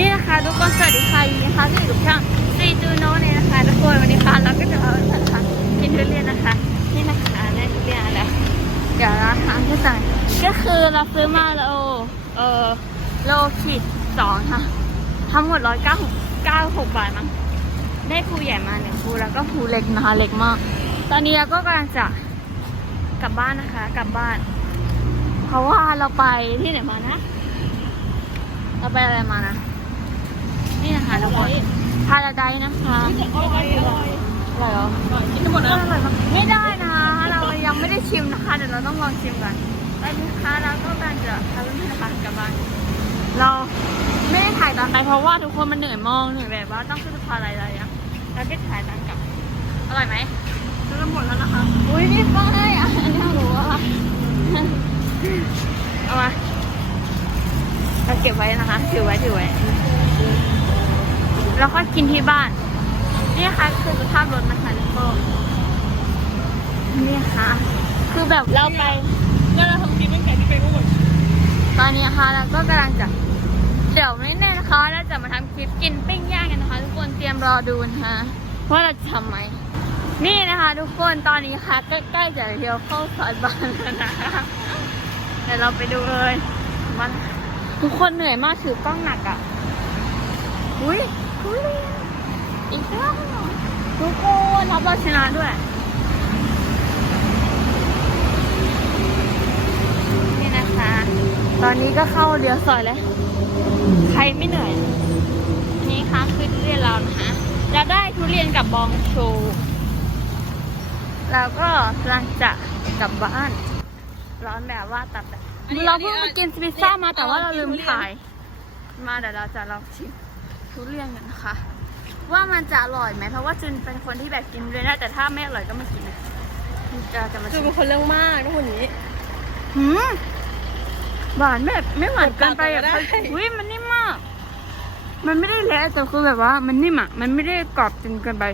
นี่นะคะทุกคนสวัสดีค่ะยินดีค่ะที่อยู่กับช่องซีจูโน่เนี่ยนะคะทุกคนวันนี้ค่ะเราก็จะมานะคะกินทุเรียนนะคะนี่นะคะได้ทุเรียนแล้วเดี๋ยวเราหาที่สั่งก็คือเราซื้อมาโลเออโลขีดสองค่ะทั้งหมดร้อยเก้าเก้าหกบาทมั้งได้ภูใหญ่มาหนึ่งภูแล้วก็ภูเล็กนะคะเล็กมาก ตอนนี้เราก็กำลังจะกลับบ้านนะคะ กลับบ้าน เพราะว่าเราไปที่ไหนมานะ เราไปอะไรมานะ นี่นะคะทุกคนพาราไดซ์นะคะอร่อยอร่อยอะไรเหรอกินทั้งหมดนะอร่อยมากไม่ได้นะคะเรายังไม่ได้ชิมนะคะ เดี๋ยวเราต้องลองชิมก่อนตอนนี้นะคะเราก็กำลังจะทำเพื่อนนะคะกลับบ้านเราไม่ได้ถ่ายตอนไปเพราะว่าทุกคนมันเหนื่อยมองเหนื่อยแบบว่าต้องขึ้นสะพานอะไรอะไรอะแล้วก็ถ่ายตอนกลับอร่อยไหมซื้อหมดแล้วนะคะอุ้ยนี่ป้ายอะอันนี้รู้ว่าเอามาเราเก็บไว้นะคะถือไว้ถือไว้ แล้วก็กินที่บ้าน นี่ค่ะคือสภาพรถนะคะทุกคนนี่ค่ะ คือแบบเราไปแล้วเราทำคลิปตั้งแต่ที่ไปนู่นตอนนี้นะคะเราก็กำลังจะเดี๋ยวไม่แน่นะคะเราจะมาทำคลิปกินปิ้งย่างกันนะคะ ทุกคนเตรียมรอดูนะคะว่าเราจะทำไหมนี่นะคะ ทุกคนตอนนี้ค่ะใกล้ๆจะเลี้ยวเข้าซอยบ้านแล้วนะคะเดี๋ยวเราไปดูเลยมันทุกคนเหนื่อยมากถือกล้องหนักอะอุ้ย ทุเรียนอีกแล้วทุกคนรับเราชนะด้วยนี่นะคะ ตอนนี้ก็เข้าเลี้ยวซอยแล้ว ใครไม่เหนื่อย นี่ค่ะคือทุเรียนเรานะคะเราได้ทุเรียนกับบองชว์แล้วก็กำลังจะกลับบ้าน ร้อนแบบว่าตับแบบเราเพิ่งไปกินพิซซ่ามาแต่ว่าเราลืมถ่าย มาเดี๋ยวเราจะลองชิม ทุเรียนกันนะคะ ว่ามันจะอร่อยไหมเพราะว่าจุนเป็นคนที่แบบกินเลยได้แต่ถ้าไม่อร่อยก็ไม่กินนะจะจะมาคืชิอมเป็นคนเรื่องมากทุกคนนี้หืมหวานแบบไม่หวานเกินไปอะกดปากก็ได้อุ้ยมันนิ่มมาก มันไม่ได้เละแต่คือแบบว่า มันนิ่มอะมันไม่ได้กรอบจนเกินไป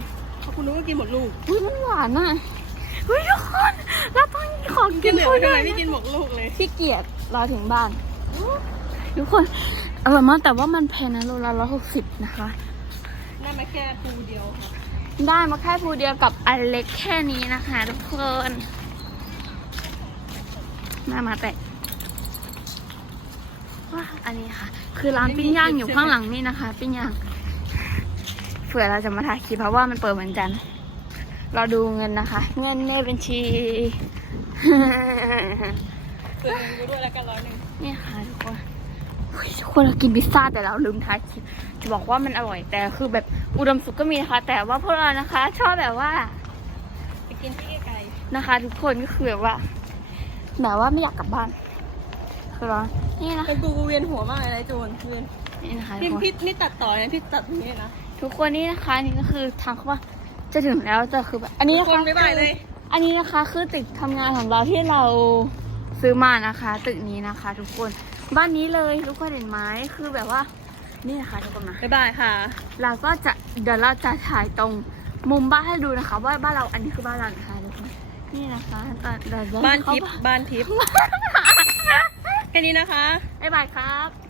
เขาคุณนึกว่ากินหมดลูกอุ้ยมันหวานอะอุ้ยทุกคนเราต้องของกิกินนเหลือพูดทำด้ไมวยไม่กินหมดลูกเลยขี้เกียจรอถึงบ้าน ทุกคนอร่อยมากแต่ว่ามันแพงนะโลละร้อยหกสิบนะคะน่ามาแค่ปูเดียวค่ะได้มาแค่ภูเดียวกับอันเล็กแค่นี้นะคะทุกคนมามาแตะว้าอันนี้ค่ะ คือร้านปิ้งย่างอยู่ข้างหลังนี่นะคะ ปิ้งย่างเผื่อเราจะมาถ่ายคลิปเพราะว่ามันเปิดเหมือนกัน เราดูเงินนะคะ เงินในบัญชีเตือนกูด้วยแล้วกันร้อยหนึ่งนี่ค่ะทุกคนอุ๊ย ทุกคนเรากินพิซซ่าแต่เราลืมถ่ายคลิปจะบอกว่ามันอร่อยแต่คือแบบอุดมสุขก็มีนะคะ แต่ว่าพวกเรานะคะ ชอบแบบว่าไปกินที่ไกลนะคะ ทุกคนก็คือแบบว่าแบบว่าไม่อยากกลับบ้านคือร้อนนี่นะๆเป็นกูกูเวียนหัวมากเลยนะจูนเวียนนี่นะคะพี่ทุกคนพี่นี่ตัดต่อนะพี่ตัดอย่างนี้นะทุกคนนี่นะคะนี่ก็คือทางเข้าว่าจะถึงแล้วจะคือแบบอันนี้ทุกนะคนคะบ๊ายบายเลย อันนี้นะคะคือตึกทำงานของเราที่เราซื้อมานะคะ ตึกนี้นะคะ ทุกคน บ้านนี้เลยทุกคนเห็นไหมคือแบบว่า นี่นะคะทุกคนนะบ๊ายบายค่ะ เราก็จะเดี๋ยวเราจะถ่ายตรงมุมบ้านให้ดูนะคะ ว่าบ้านเราอันนี้คือบ้านเรานะคะทุกคนนี่นะคะตอนเดี๋ยวเรบ้านเข้ทิพย์บ้านทิพย์แค่นี้นะคะบ๊ายบายครับ